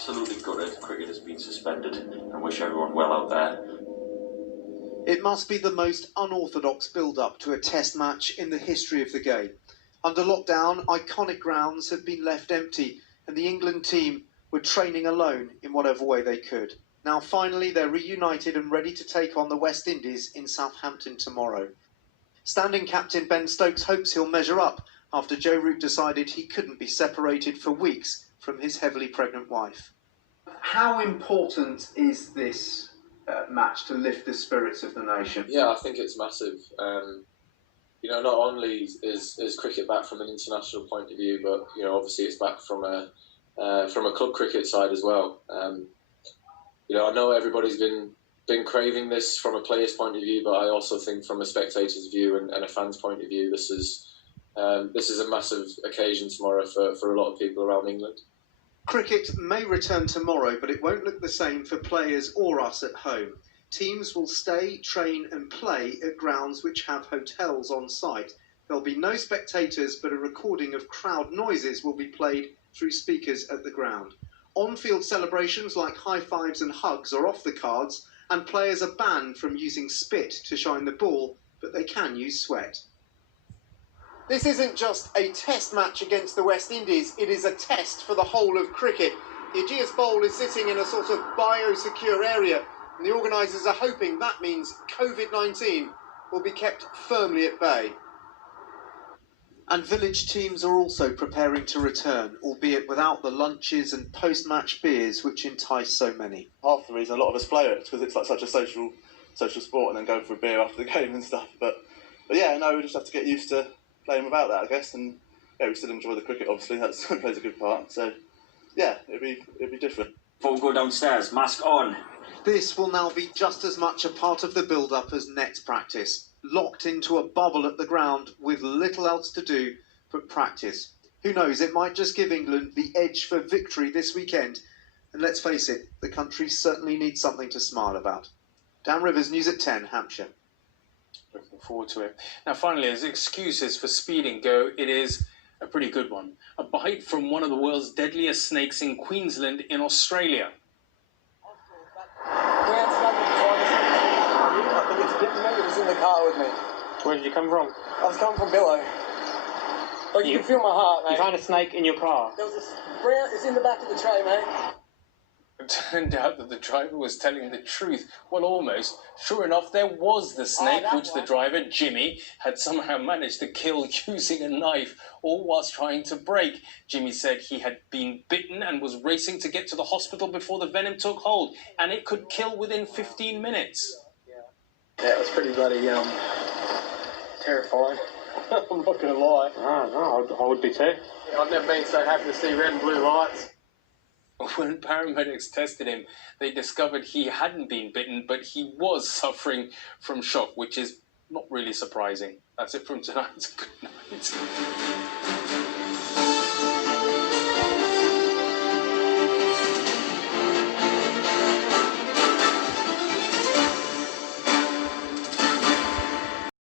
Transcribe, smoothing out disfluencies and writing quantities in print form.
absolutely gutted cricket has been suspended and wish everyone well out there. It must be the most unorthodox build-up to a test match in the history of the game. Under lockdown, iconic grounds have been left empty and the England team were training alone in whatever way they could. Now finally they're reunited and ready to take on the West Indies in Southampton tomorrow. Standing captain Ben Stokes hopes he'll measure up after Joe Root decided he couldn't be separated for weeks from his heavily pregnant wife. How important is this match to lift the spirits of the nation? Yeah, I think it's massive. Not only is cricket back from an international point of view, but obviously it's back from a club cricket side as well. I know everybody's been craving this from a player's point of view, but I also think from a spectator's view and a fan's point of view, this is a massive occasion tomorrow for a lot of people around England. Cricket may return tomorrow, but it won't look the same for players or us at home. Teams will stay, train and play at grounds which have hotels on site. There'll be no spectators, but a recording of crowd noises will be played through speakers at the ground. On-field celebrations like high fives and hugs are off the cards, and players are banned from using spit to shine the ball, but they can use sweat. This isn't just a test match against the West Indies, it is a test for the whole of cricket. The Ageas Bowl is sitting in a sort of biosecure area, and the organisers are hoping that means COVID-19 will be kept firmly at bay. And village teams are also preparing to return, albeit without the lunches and post-match beers which entice so many. Half the reason a lot of us play it is because it's like such a social sport, and then go for a beer after the game and stuff. But yeah, no, we just have to get used to playing without that, I guess. And yeah, we still enjoy the cricket, obviously. That plays a good part. So yeah, it'd be different. Before we go downstairs, mask on. This will now be just as much a part of the build-up as nets practice. Locked into a bubble at the ground with little else to do but practice. Who knows, it might just give England the edge for victory this weekend. And let's face it, the country certainly needs something to smile about. Dan Rivers, News at 10, Hampshire. Looking forward to it. Now finally, as excuses for speeding go, it is a pretty good one. A bite from one of the world's deadliest snakes in Queensland in Australia. It was in the car with me. Where did you come from? I was coming from Billow. Like you can feel my heart, mate. You found a snake in your car? There was a brown. It's in the back of the tray, mate. It turned out that the driver was telling the truth. Well, almost. Sure enough, there was the snake, which the driver, Jimmy, had somehow managed to kill using a knife, all whilst trying to break. Jimmy said he had been bitten and was racing to get to the hospital before the venom took hold, and it could kill within 15 minutes. Yeah, it was pretty bloody terrifying. I'm not going to lie. No, I would be too. Yeah, I've never been so happy to see red and blue lights. When paramedics tested him, they discovered he hadn't been bitten, but he was suffering from shock, which is not really surprising. That's it from tonight. Good night.